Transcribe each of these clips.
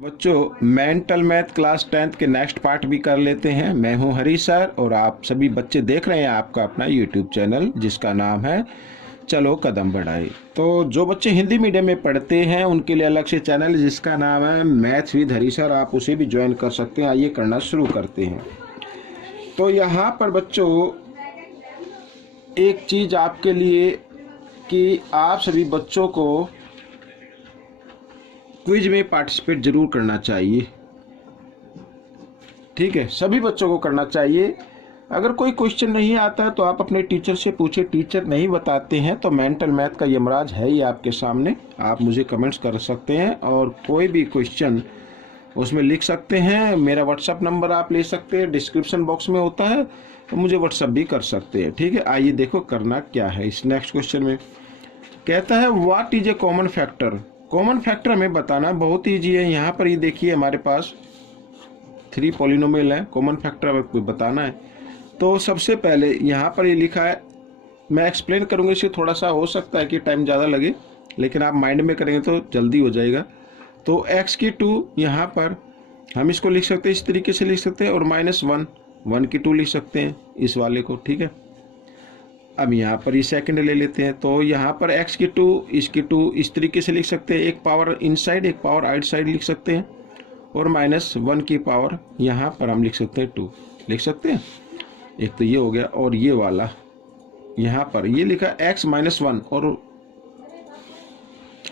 बच्चों, mental math class 10th के next part भी कर लेते हैं। मैं हूं हरी सर और आप सभी बच्चे देख रहे हैं आपका अपना यूट्यूब चैनल जिसका नाम है चलो कदम बढ़ाए। तो जो बच्चे हिंदी मीडियम में पढ़ते हैं उनके लिए अलग से चैनल है जिसका नाम है मैथ्स विद हरी सर, आप उसे भी ज्वाइन कर सकते हैं। आइए करना शुरू करते हैं। तो यहाँ पर बच्चों एक चीज़ आपके लिए कि आप सभी बच्चों को क्विज में पार्टिसिपेट जरूर करना चाहिए। ठीक है, सभी बच्चों को करना चाहिए। अगर कोई क्वेश्चन नहीं आता है तो आप अपने टीचर से पूछे, टीचर नहीं बताते हैं तो मेंटल मैथ का यमराज है ही आपके सामने, आप मुझे कमेंट्स कर सकते हैं और कोई भी क्वेश्चन उसमें लिख सकते हैं। मेरा व्हाट्सअप नंबर आप ले सकते हैं, डिस्क्रिप्शन बॉक्स में होता है, तो मुझे व्हाट्सअप भी कर सकते हैं। ठीक है, आइए देखो करना क्या है। इस नेक्स्ट क्वेश्चन में कहता है what is a common factor. Common factor हमें बताना बहुत ईजी है। यहाँ पर ये देखिए हमारे पास 3 पॉलिनोमियल है, कॉमन फैक्टर आपको बताना है। तो सबसे पहले यहाँ पर ये लिखा है, मैं एक्सप्लेन करूँगा, इससे थोड़ा सा हो सकता है कि टाइम ज़्यादा लगे, लेकिन आप माइंड में करेंगे तो जल्दी हो जाएगा। तो x की 2 यहाँ पर हम इसको लिख सकते हैं, इस तरीके से लिख सकते हैं, और -1 1 की 2 लिख सकते हैं इस वाले को। ठीक है, अब यहाँ पर ये सेकंड ले लेते हैं। तो यहाँ पर x की 2 इसकी 2 इस तरीके से लिख सकते हैं, एक पावर इनसाइड एक पावर आउटसाइड लिख सकते हैं, और -1 की पावर यहाँ पर हम लिख सकते हैं 2 लिख सकते हैं। एक तो ये हो गया, और ये वाला यहाँ पर ये लिखा x -1 और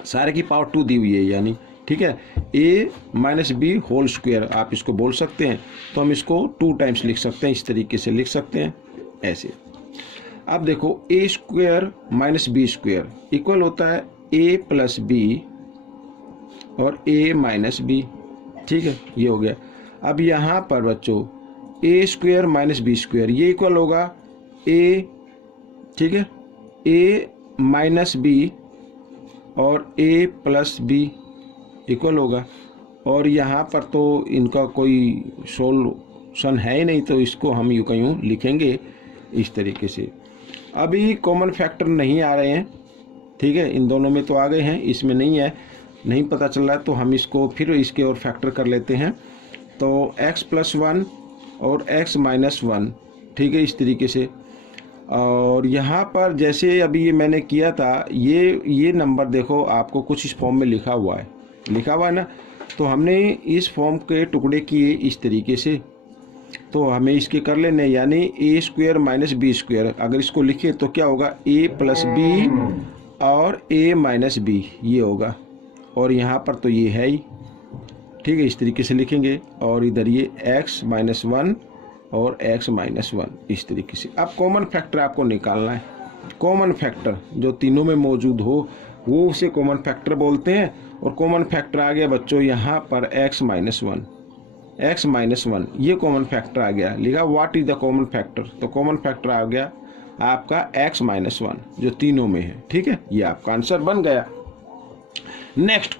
सारे की पावर 2 दी हुई है, यानी ठीक है a - b होल स्क्वायर आप इसको बोल सकते हैं। तो हम इसको 2 टाइम्स लिख सकते हैं, इस तरीके से लिख सकते हैं ऐसे। अब देखो a square - b square equal होता है a + b और a - b। ठीक है, ये हो गया। अब यहाँ पर बच्चों a स्क्वायर - b स्क्वायर ये इक्वल होगा a, ठीक है, a - b और a + b इक्वल होगा। और यहाँ पर तो इनका कोई सोल्यूशन है ही नहीं, तो इसको हम यूं कहीं लिखेंगे इस तरीके से। अभी कॉमन फैक्टर नहीं आ रहे हैं, ठीक है, इन दोनों में तो आ गए हैं, इसमें नहीं है, नहीं पता चल रहा है, तो हम इसको फिर इसके और फैक्टर कर लेते हैं। तो x + 1 और x - 1, ठीक है, इस तरीके से। और यहाँ पर जैसे अभी ये मैंने किया था, ये नंबर देखो आपको कुछ इस फॉर्म में लिखा हुआ है ना, तो हमने इस फॉर्म के टुकड़े किए इस तरीके से, तो हमें इसके कर लेने, यानी a स्क्वायर - b स्क्वायर अगर इसको लिखे तो क्या होगा a + b और a - b ये होगा, और यहाँ पर तो ये है ही, ठीक है, इस तरीके से लिखेंगे। और इधर ये x - 1 और x - 1 इस तरीके से। अब कॉमन फैक्टर आपको निकालना है। कॉमन फैक्टर जो तीनों में मौजूद हो वो उसे कॉमन फैक्टर बोलते हैं। और कॉमन फैक्टर आ गया बच्चों यहाँ पर x - 1 ये कॉमन फैक्टर आ गया। लिखा what is the common factor, तो कॉमन फैक्टर आ गया आपका x - 1 जो तीनों में है। ठीक है, ये आपका आंसर बन गया। नेक्स्ट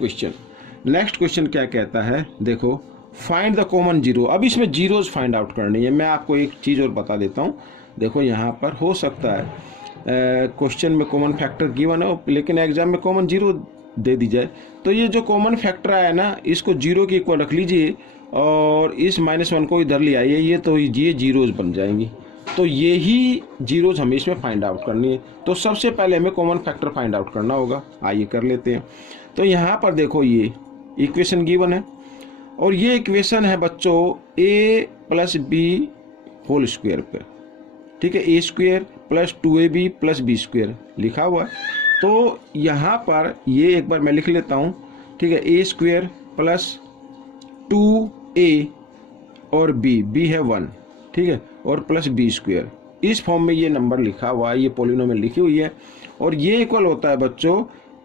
क्वेश्चन क्या कहता है, देखो फाइंड द कॉमन जीरो। अब इसमें जीरोज फाइंड आउट करनी है। मैं आपको एक चीज़ और बता देता हूँ, देखो यहाँ पर हो सकता है क्वेश्चन में कॉमन फैक्टर गिवन हो लेकिन एग्जाम में कॉमन जीरो दे दी जाए। तो ये जो कॉमन फैक्टर आया ना, इसको जीरो के इक्वल रख लीजिए और इस -1 को इधर ले आइए, ये तो ये जीरोज बन जाएंगी। तो ये ही जीरोज हमें इसमें फाइंड आउट करनी है। तो सबसे पहले हमें कॉमन फैक्टर फाइंड आउट करना होगा, आइए कर लेते हैं। तो यहाँ पर देखो ये इक्वेशन गिवन है, और ये इक्वेशन है बच्चों a + b होल स्क्वायर पर, ठीक है, a square + 2ab + b square लिखा हुआ है। तो यहाँ पर ये एक बार मैं लिख लेता हूँ, ठीक है, a स्क्वायर + 2a और b है 1, ठीक है, और +b स्क्वायर इस फॉर्म में ये नंबर लिखा हुआ है, ये पॉलिनोमियल लिखी हुई है, और ये इक्वल होता है बच्चों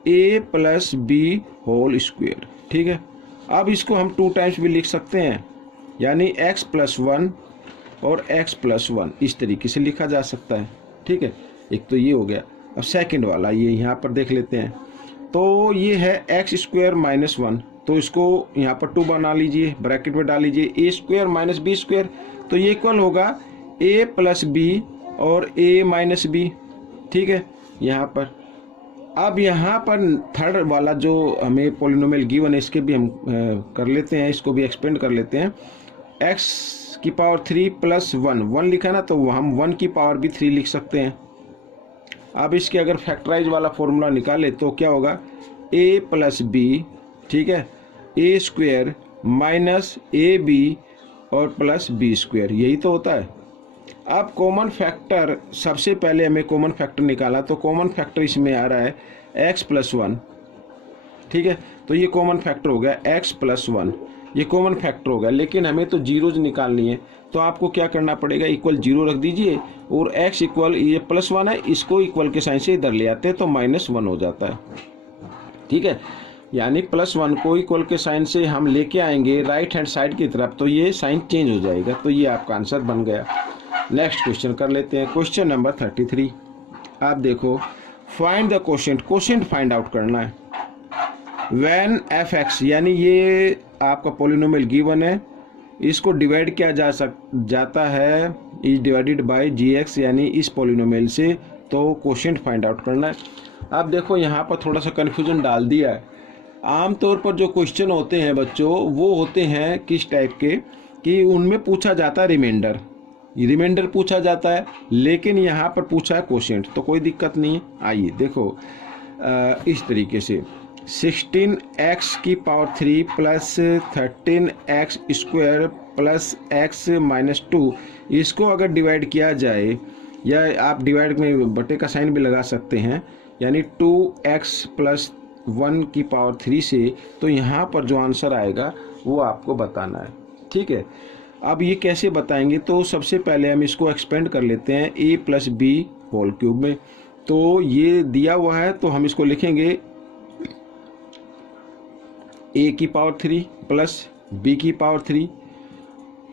a + b होल स्क्वायर। ठीक है, अब इसको हम 2 टाइम्स भी लिख सकते हैं, यानी x + 1 और x + 1 इस तरीके से लिखा जा सकता है। ठीक है, एक तो ये हो गया। अब सेकंड वाला ये यहाँ पर देख लेते हैं। तो ये है x स्क्वायर - 1, तो इसको यहाँ पर 2 बना लीजिए, ब्रैकेट में डाल लीजिए, a स्क्वायर - b स्क्वायर, तो ये इक्वल होगा a + b और a - b। ठीक है, यहाँ पर अब यहाँ पर थर्ड वाला जो हमें पॉलिनोमियल गिवन है इसके भी हम कर लेते हैं, इसको भी एक्सपेंड कर लेते हैं। x की पावर 3 प्लस 1 लिखा ना, तो हम 1 की पावर भी 3 लिख सकते हैं। अब इसके अगर फैक्टराइज वाला फॉर्मूला निकाले तो क्या होगा, a प्लस बी, ठीक है, a square minus a b और प्लस बी स्क्वायर, यही तो होता है। अब कॉमन फैक्टर, सबसे पहले हमें कॉमन फैक्टर निकाला, तो कॉमन फैक्टर इसमें आ रहा है x प्लस 1, ठीक है, तो ये कॉमन फैक्टर हो गया x प्लस 1, ये कॉमन फैक्टर हो गया। लेकिन हमें तो जीरोज निकालनी है, तो आपको क्या करना पड़ेगा, इक्वल 0 रख दीजिए और x इक्वल, ये प्लस 1 है, इसको इक्वल के साइन से इधर ले आते हैं तो -1 हो जाता है, ठीक है। यानी +1 को इक्वल के साइन से हम लेके आएंगे राइट हैंड साइड की तरफ, तो ये साइन चेंज हो जाएगा, तो ये आपका आंसर बन गया। नेक्स्ट क्वेश्चन कर लेते हैं, क्वेश्चन नंबर 33। आप देखो, find the quotient find out करना है। व्हेन f(x), यानी ये आपका पॉलिनोमियल गिवन है, इसको डिवाइड किया जाता है इज डिवाइडेड बाय gx, यानी इस पॉलिनोमियल से, तो क्वोशिएंट फाइंड आउट करना है। अब देखो यहाँ पर थोड़ा सा कन्फ्यूजन डाल दिया है। आमतौर पर जो क्वेश्चन होते हैं बच्चों, वो होते हैं किस टाइप के, कि उनमें पूछा जाता है रिमाइंडर पूछा जाता है, लेकिन यहाँ पर पूछा है क्वोशिएंट, तो कोई दिक्कत नहीं है। आइए देखो, इस तरीके से 16x की power 3 plus 13x square plus x minus 2, इसको अगर डिवाइड किया जाए, या आप डिवाइड में बटे का साइन भी लगा सकते हैं, यानी 2x प्लस 1 की पावर 3 से, तो यहाँ पर जो आंसर आएगा वो आपको बताना है, ठीक है। अब ये कैसे बताएंगे, तो सबसे पहले हम इसको एक्सपेंड कर लेते हैं a plus b whole cube में। तो ये दिया हुआ है, तो हम इसको लिखेंगे a की पावर 3 प्लस b की पावर 3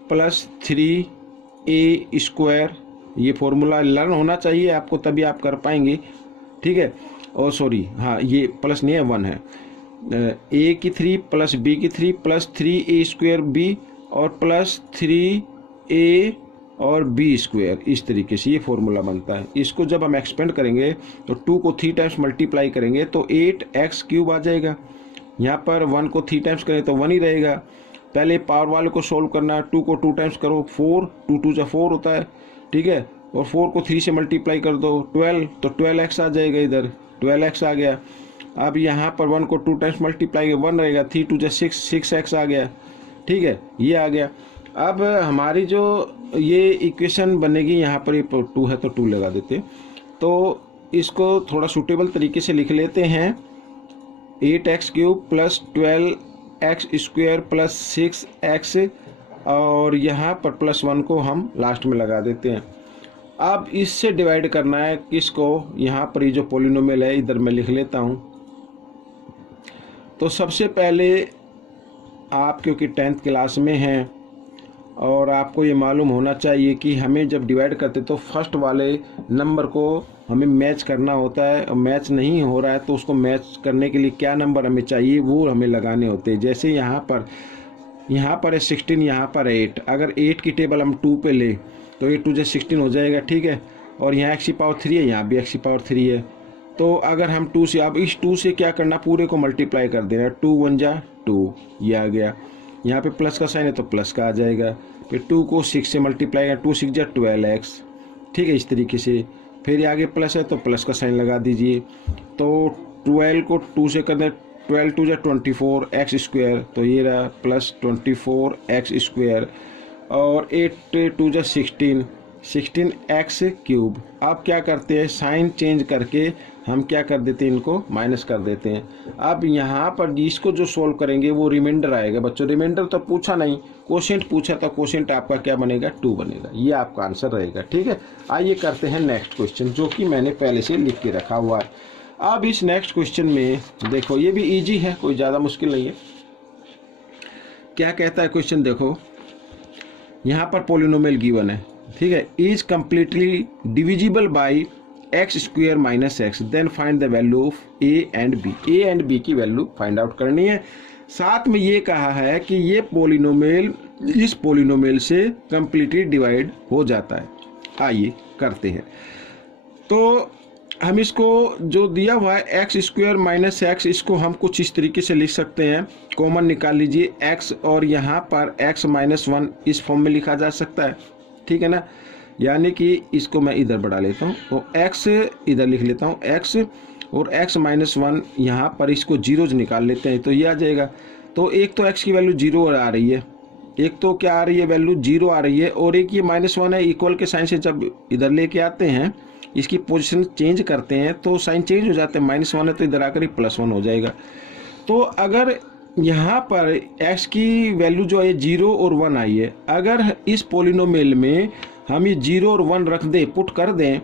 प्लस 3a स्क्वायर, ये फॉर्मूला लर्न होना चाहिए आपको, तभी आप कर पाएंगे, ठीक है। और सॉरी, हाँ, ये प्लस नहीं है, 1 है। a की 3 प्लस b की 3 प्लस 3a स्क्वायर b और प्लस 3a और b स्क्वायर, इस तरीके से ये फॉर्मूला बनता है। इसको जब हम एक्सपेंड करेंगे तो 2 को 3 टाइम्स मल्टीप्लाई करेंगे तो 8x क्यूब आ जाएगा। यहाँ पर 1 को 3 टाइम्स करें तो 1 ही रहेगा। पहले पावर वाले को सोल्व करना, 2 को 2 टाइम्स करो, 4, 2 2 जा 4 होता है, ठीक है, और 4 को 3 से मल्टीप्लाई कर दो 12, तो 12x आ जाएगा, इधर 12x आ गया। अब यहाँ पर 1 को 2 टाइम्स मल्टीप्लाई 1 रहेगा, 3 2 जा 6x आ गया, ठीक है, ये आ गया। अब हमारी जो ये इक्वेशन बनेगी, यहाँ पर ये 2 है तो 2 लगा देते, तो इसको थोड़ा सूटेबल तरीके से लिख लेते हैं, 8x cube plus 12x square plus 6x, और यहाँ पर +1 को हम लास्ट में लगा देते हैं। अब इससे डिवाइड करना है किसको, यहाँ पर ये जो पॉलिनोमियल है, इधर मैं लिख लेता हूँ। तो सबसे पहले आप क्योंकि 10th क्लास में हैं और आपको ये मालूम होना चाहिए कि हमें जब डिवाइड करते तो फर्स्ट वाले नंबर को हमें मैच करना होता है, और मैच नहीं हो रहा है तो उसको मैच करने के लिए क्या नंबर हमें चाहिए वो हमें लगाने होते हैं। जैसे यहाँ पर है 16, यहाँ पर 8, अगर 8 की टेबल हम 2 पे ले तो 8 2 जा 16 हो जाएगा, ठीक है, और यहाँ x की पावर 3 है, यहाँ भी x की पावर 3 है। तो अगर हम 2 से, अब इस 2 से क्या करना, पूरे को मल्टीप्लाई कर देना, 2 1 जा 2, ये आ गया। यहाँ पे प्लस का साइन है तो प्लस का आ जाएगा, फिर 2 को 6 से मल्टीप्लाई कर, 2 6 जा 12x, ठीक है, इस तरीके से। फिर आगे प्लस है तो प्लस का साइन लगा दीजिए, तो 12 को 2 से कर दें, 12 2 जा 24x स्क्वायर, तो ये रहा प्लस 24x स्क्वायर, और 8 2 जा 16x क्यूब। अब क्या करते हैं, साइन चेंज करके हम क्या कर देते हैं, इनको माइनस कर देते हैं। अब यहाँ पर इसको जो सोल्व करेंगे वो रिमाइंडर आएगा बच्चों, रिमाइंडर तो पूछा नहीं, क्वोशिएंट पूछा, तो क्वोशिएंट आपका क्या बनेगा, 2 बनेगा, ये आपका आंसर रहेगा, ठीक है। आइए करते हैं नेक्स्ट क्वेश्चन, जो कि मैंने पहले से लिख के रखा हुआ है। अब इस नेक्स्ट क्वेश्चन में देखो, ये भी ईजी है, कोई ज़्यादा मुश्किल नहीं है। क्या कहता है क्वेश्चन, देखो यहाँ पर पॉलिनोमियल गिवन है, ठीक है, is completely divisible by x square minus x, then find the value of a and b की वैल्यू फाइंड आउट करनी है। साथ में ये कहा है कि ये पॉलिनोमियल इस पॉलिनोमियल से कम्प्लीटली डिवाइड हो जाता है। आइए करते हैं। तो हम इसको जो दिया हुआ है एक्स स्क्वायर माइनस एक्स, इसको हम कुछ इस तरीके से लिख सकते हैं, कॉमन निकाल लीजिए एक्स और यहाँ पर एक्स माइनस वन इस फॉर्म में लिखा जा सकता है, ठीक है ना। यानी कि इसको मैं इधर बढ़ा लेता हूँ, तो एक्स इधर लिख लेता हूँ एक्स और एक्स माइनस वन, यहाँ पर इसको जीरोज निकाल लेते हैं तो ये आ जाएगा। तो एक तो एक्स की वैल्यू जीरो आ रही है, एक तो क्या आ रही है वैल्यू जीरो आ रही है, और एक ये माइनस वन है। इक्वल के साइन से जब इधर लेके आते हैं, इसकी पोजीशन चेंज करते हैं तो साइन चेंज हो जाते हैं, माइनस वन है तो इधर आकर ही प्लस वन हो जाएगा। तो अगर यहाँ पर x की वैल्यू जो है जीरो और वन आई है, अगर इस पोलिनोमियल में हम ये जीरो और वन रख दें, पुट कर दें,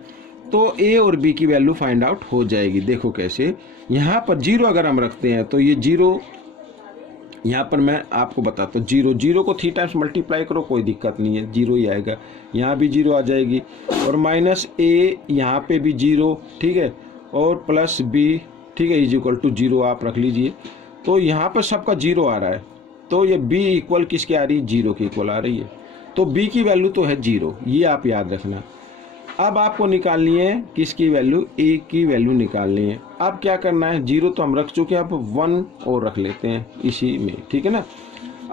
तो a और b की वैल्यू फाइंड आउट हो जाएगी। देखो कैसे, यहाँ पर जीरो अगर हम रखते हैं तो ये जीरो, यहाँ पर मैं आपको बताता हूँ, जीरो जीरो को 3 टाइम्स मल्टीप्लाई करो कोई दिक्कत नहीं है, जीरो ही आएगा। यहाँ भी जीरो आ जाएगी और माइनस ए यहाँ पे भी जीरो, ठीक है, और प्लस बी, ठीक है, इज इक्वल टू जीरो आप रख लीजिए। तो यहाँ पर सबका जीरो आ रहा है, तो ये बी इक्वल किसके आ रही है, जीरो की इक्वल आ रही है। तो बी की वैल्यू तो है जीरो, ये आप याद रखना। अब आपको निकालनी है किसकी वैल्यू, ए की वैल्यू निकालनी है। अब क्या करना है, जीरो तो हम रख चुके हैं, अब वन और रख लेते हैं इसी में, ठीक है ना।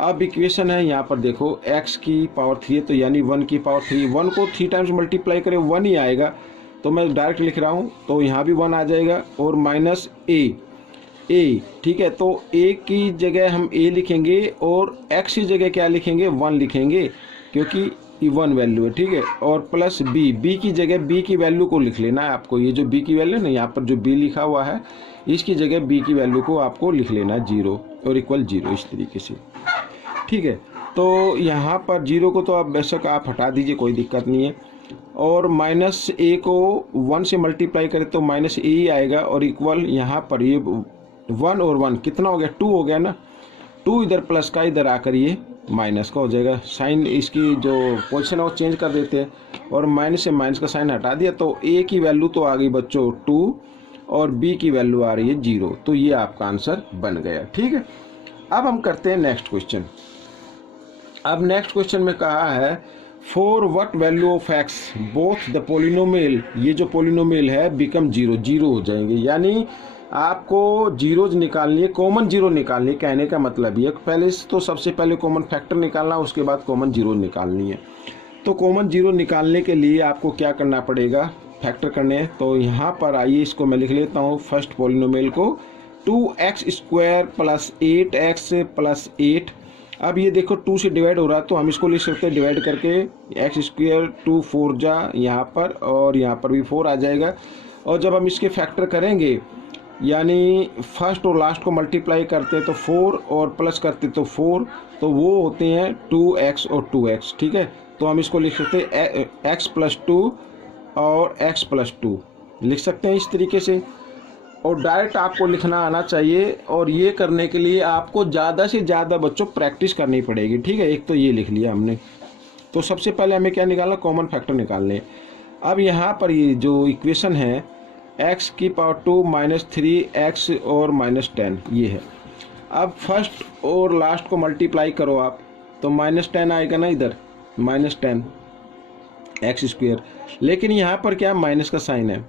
अब इक्वेशन है यहाँ पर देखो, x की पावर 3 है तो यानी 1 की पावर 3, 1 को 3 टाइम्स मल्टीप्लाई करें 1 ही आएगा, तो मैं डायरेक्ट लिख रहा हूँ, तो यहाँ भी 1 आ जाएगा और माइनस ए, ठीक है। तो a की जगह हम a लिखेंगे और x की जगह क्या लिखेंगे, 1 लिखेंगे, क्योंकि ये 1 वैल्यू है, ठीक है। और प्लस b की जगह b की वैल्यू को लिख लेना है आपको, ये जो b की वैल्यू है ना, यहाँ पर जो b लिखा हुआ है, इसकी जगह b की वैल्यू को आपको लिख लेना है जीरो और इक्वल जीरो, इस तरीके से, ठीक है। तो यहाँ पर जीरो को तो आप बेशक आप हटा दीजिए, कोई दिक्कत नहीं है। और माइनस ए को 1 से मल्टीप्लाई करें तो माइनस ए ही आएगा, और इक्वल यहाँ पर ये 1 और 1 कितना हो गया, 2 हो गया ना, 2 इधर प्लस का इधर आकर ये माइनस का हो जाएगा। साइन इसकी जो पोजीशन है वो चेंज कर देते हैं, और माइनस से माइनस का साइन हटा दिया, तो ए की वैल्यू तो आ गई बच्चों 2 और बी की वैल्यू आ रही है 0। तो ये आपका आंसर बन गया, ठीक है। अब हम करते हैं नेक्स्ट क्वेश्चन। अब नेक्स्ट क्वेश्चन में कहा है, for what value of x both the polynomial, ये जो पोलिनोमियल है बिकम जीरो, जीरो हो जाएंगे। यानी आपको जीरोज निकालनी है, कॉमन जीरो निकालनी है, कहने का मतलब ये पहले तो सबसे पहले कॉमन फैक्टर निकालना, उसके बाद कॉमन जीरो निकालनी है। तो कॉमन जीरो निकालने के लिए आपको क्या करना पड़ेगा, फैक्टर करने हैं। तो यहाँ पर आइए, इसको मैं लिख लेता हूँ फर्स्ट पोलिनोमियल को, 2x square plus 8x plus 8। अब ये देखो 2 से डिवाइड हो रहा है, तो हम इसको लिख सकते हैं डिवाइड करके, x स्क्वायर 2 4 जा यहाँ पर, और यहाँ पर भी 4 आ जाएगा। और जब हम इसके फैक्टर करेंगे, यानी फर्स्ट और लास्ट को मल्टीप्लाई करते तो 4 और प्लस करते तो 4, तो वो होते हैं 2x और 2x, ठीक है। तो हम इसको लिख सकते हैं x प्लस 2 और x प्लस 2 लिख सकते हैं इस तरीके से। और डायरेक्ट आपको लिखना आना चाहिए, और ये करने के लिए आपको ज़्यादा से ज़्यादा बच्चों प्रैक्टिस करनी पड़ेगी, ठीक है। एक तो ये लिख लिया हमने, तो सबसे पहले हमें क्या निकालना, कॉमन फैक्टर निकालने। अब यहाँ पर ये जो इक्वेशन है x की पावर 2 माइनस 3x और माइनस 10 ये है। अब फर्स्ट और लास्ट को मल्टीप्लाई करो आप, तो माइनस 10 आएगा ना इधर, माइनस 10 एक्स स्क्वायर। लेकिन यहाँ पर क्या माइनस का साइन है,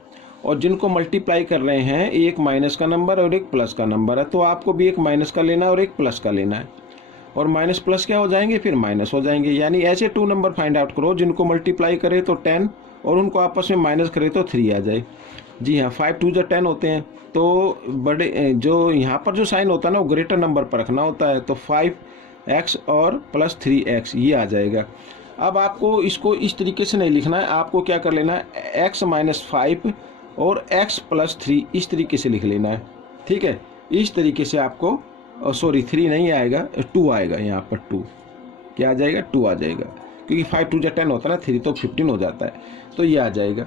और जिनको मल्टीप्लाई कर रहे हैं एक माइनस का नंबर और एक प्लस का नंबर है, तो आपको भी एक माइनस का लेना है और एक प्लस का लेना है। और माइनस प्लस क्या हो जाएंगे, फिर माइनस हो जाएंगे। यानी ऐसे 2 नंबर फाइंड आउट करो जिनको मल्टीप्लाई करे तो 10 और उनको आपस में माइनस करे तो 3 आ जाए। जी हाँ, 5 2 10 होते हैं। तो बड़े जो यहाँ पर जो साइन होता है ना, वो ग्रेटर नंबर पर रखना होता है, तो 5x और प्लस 3x ये आ जाएगा। अब आपको इसको इस तरीके से नहीं लिखना है, आपको क्या कर लेना है, x माइनस 5 और x प्लस 3 इस तरीके से लिख लेना है, ठीक है। इस तरीके से आपको, सॉरी 3 नहीं आएगा, 2 आएगा, यहाँ पर 2 क्या आ जाएगा, 2 आ जाएगा, क्योंकि 5 2 10 होता है ना, 3 तो 15 हो जाता है, तो ये आ जाएगा।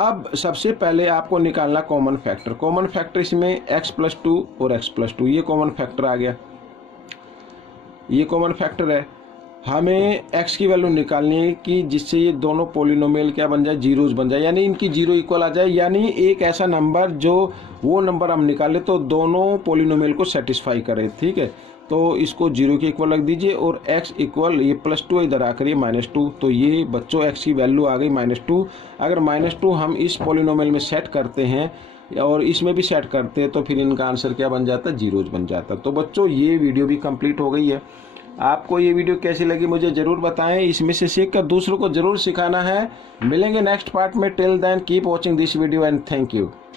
अब सबसे पहले आपको निकालना कॉमन फैक्टर। कॉमन फैक्टर इसमें x प्लस 2 और x प्लस 2 ये कॉमन फैक्टर आ गया, ये कॉमन फैक्टर है। हमें x की वैल्यू निकालनी है कि जिससे ये दोनों पोलिनोमियल क्या बन जाए, जीरोज बन जाए, यानी इनकी जीरो इक्वल आ जाए। यानी एक ऐसा नंबर जो वो नंबर हम निकाले तो दोनों पोलिनोमियल को सेटिस्फाई करे, ठीक है। तो इसको 0 के इक्वल रख दीजिए और x इक्वल ये +2 इधर आकर ये -2, तो ये बच्चों x की वैल्यू आ गई -2। अगर -2 हम इस पॉलिनोमियल में सेट करते हैं और इसमें भी सेट करते हैं तो फिर इनका आंसर क्या बन जाता है, जीरोज बन जाता है। तो बच्चों ये वीडियो भी कंप्लीट हो गई है। आपको ये वीडियो कैसी लगी मुझे ज़रूर बताएं, इसमें से सीख कर दूसरों को ज़रूर सिखाना है। मिलेंगे नेक्स्ट पार्ट में। Till then keep watching this video and thank you.